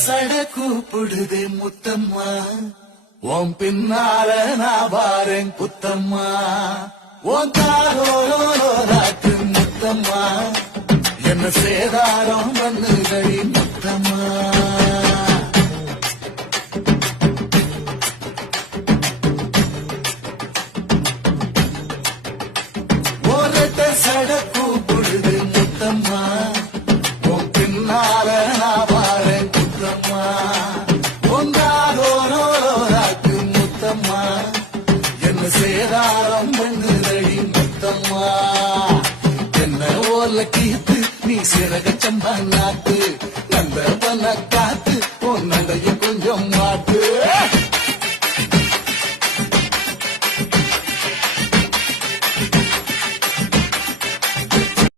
சட கூப்பிடுதே முத்தம்மா உன் பின்னால நான் வாரேன் குத்தம்மா உன் தாரோராட்டு முத்தம்மா என்ன சேதாரம் பண்ணுதடி முத்தம்மா ஒரட்ட சட கூப்பிடுது முத்தம்மா உன் பின்னால நான் வாரேன் குத்தம்மா உன் தாரோராட்டு முத்தம்மா என்ன சேதாரம் பண்ணுதடி முத்தம்மா என்ன ஓல கீத்து நீ சிறக சம்பா நாட்டு நந்தவன காத்து உன் நடைய கொஞ்சம் மாட்டு